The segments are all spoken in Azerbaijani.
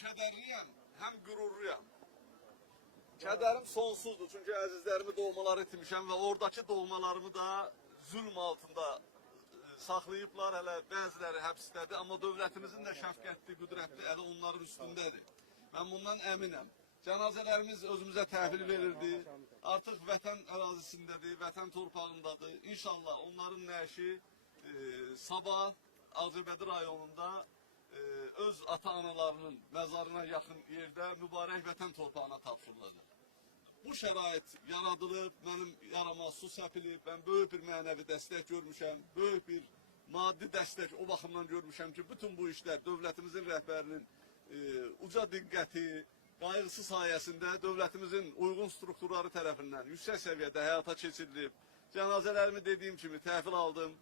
kədərliyəm, həm qürurluyam. Kədərim sonsuzdur, çünki əzizlərimi doğmalar etmişəm və oradakı doğmalarımı da zülm altında saxlayıblar, hələ bəziləri həbsdədir, amma dövlətimizin də şəfqətli, qüdrətli əli onların üstündədir. Mən bundan əminəm. Cənazələrimiz özümüzə təhvil verildi, artıq vətən ərazisindədir, vətən torpağındadır. İnşallah onların nəşi sabah Ağcabədi rayonunda öz ata-analarının məzarına yaxın yerdə mübarək vətən torpağına tapşırılacaq. Bu şərait yaradılıb, mənim yarama su səpilib, mən böyük bir mənəvi dəstək görmüşəm, böyük bir maddi dəstək o baxımdan görmüşəm ki, bütün bu işlər dövlətimizin rəhbərinin uca diqqəti, qayğısı sayəsində dövlətimizin uyğun strukturları tərəfindən yüksək səviyyədə həyata keçirilib. Cənazələrimi dediyim kimi təhvil aldım.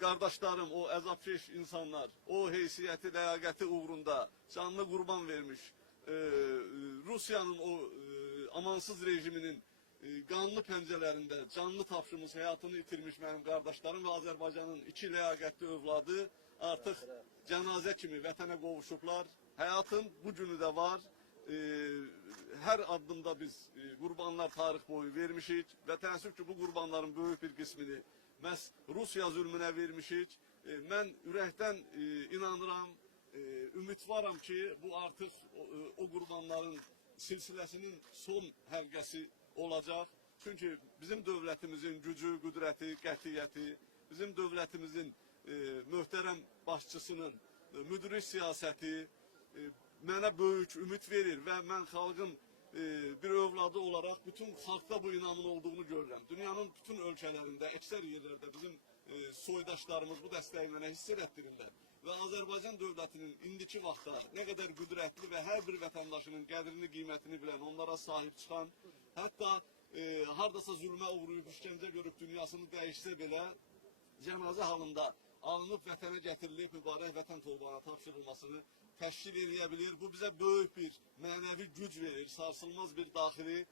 Qardaşlarım, o əzabkeş insanlar, o heysiyyəti, ləyaqəti uğrunda canlı qurban vermiş, Rusiyanın o amansız rejiminin qanlı pəncələrində canlı tapşırmış, həyatını itirmiş mənim qardaşlarım və Azərbaycanın iki ləyaqətli övladı artıq cənazə kimi vətənə qovuşublar. Həyatın bu günü də var. Hər addımda biz qurbanlar tarix boyu vermişik və təəssüf ki, bu qurbanların böyük bir qismini məhz Rusiya zülmünə vermişik. Mən ürəkdən inanıram, ümidvaram ki, bu artıq o qurbanların silsiləsinin son həlqəsi olacaq. Çünki bizim dövlətimizin gücü, qüdrəti, qətiyyəti, bizim dövlətimizin möhtərəm başçısının müdrik siyasəti mənə böyük ümid verir və mən xalqın bir övladı olaraq bütün xalqda bu inamın olduğunu görürəm. Dünyanın bütün ölkələrində, əksər yerlərdə bizim soydaşlarımız bu dəstəyi mənə hiss elətdirirlər. Və Azərbaycan dövlətinin indiki vaxtda nə qədər qüdrətli və hər bir vətəndaşının qədrini, qiymətini bilən, onlara sahib çıxan, hətta hardasa zülmə uğrayıb, işgəncə görüb dünyasını dəyişsə belə, cənazə halında alınıb vətənə gətirilib, mübarək vətən torpağına tapşırılmasını təşkil edə bilir. Bu bizə böyük bir mənəvi güc verir, sarsılmaz bir daxili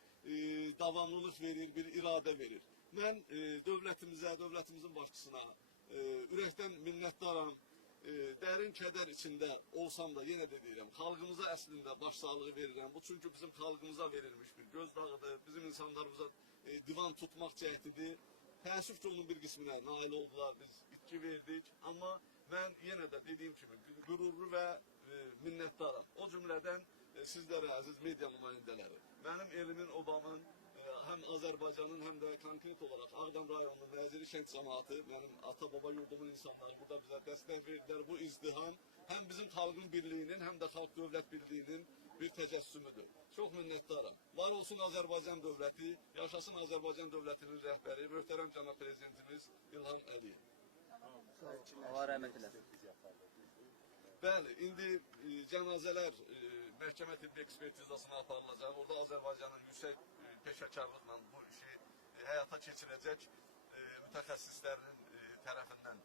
davamlılıq verir, bir iradə verir. Mən dövlətimizə, dövlətimizin başçısına ürəkdən minnətdaram. Dərin kədər içində olsam da yenə də deyirəm, xalqımıza əslində başsağlığı verirəm. Bu çünki bizim xalqımıza verilmiş bir gözdağıdır, bizim insanlarımıza divan tutmaq cəhdidir. Təəssüf ki, onun bir qisminə nail oldular, biz itki verdik. Amma mən yenə də dediyim kimi qürurlu və minnətdaram. O cümlədən sizlərə, əziz media nümayəndələri, mənim elimin, obamın, həm Azərbaycanın, həm də konkret olaraq Ağdam rayonunun Vəziri kənd cəmaatı, mənim ata-baba yurdumun insanları burada bizə dəstək verdilər. Bu izdiham həm bizim xalqın birliyinin, həm də xalq dövlət birliyinin bir təcəssümüdür. Çox minnətdaram. Var olsun Azərbaycan dövləti, yaşasın Azərbaycan dövlətinin rəhbəri, möhtərəm cənab prezidentimiz İlham Əliyev. Allah rəhmət eləsin. Bəli, indi cənazələr məhkəmə tibbi ekspertizasına aparılacaq. Orada Azərbaycanın yüksək peşəkarlıqla bu işi həyata keçirəcək mütəxəssislərin tərəfindən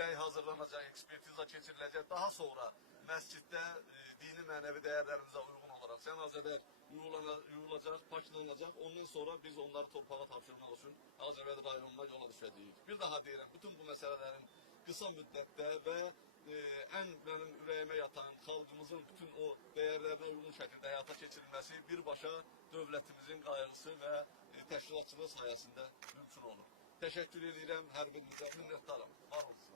rəy hazırlanacaq, ekspertiza keçiriləcək. Daha sonra məsciddə dini mənəvi dəyərlərimizə uyğun olaraq cənazələr yuyulacaq, paklanacaq. Ondan sonra biz onları torpağa tapşırmaq üçün Ağcabədi rayonuna yola düşəcəyik. Bir daha deyirəm, bütün bu məsələlərin qısa müddətdə və ən mənim ürəyimə yatan xalqımızın bütün o dəyərlərinə uyğun şəkildə həyata keçirilməsi birbaşa dövlətimizin qayğısı və təşkilatçılığı sayəsində mümkün olur. Təşəkkür edirəm hər birinizə, minnətdaram. Var olun.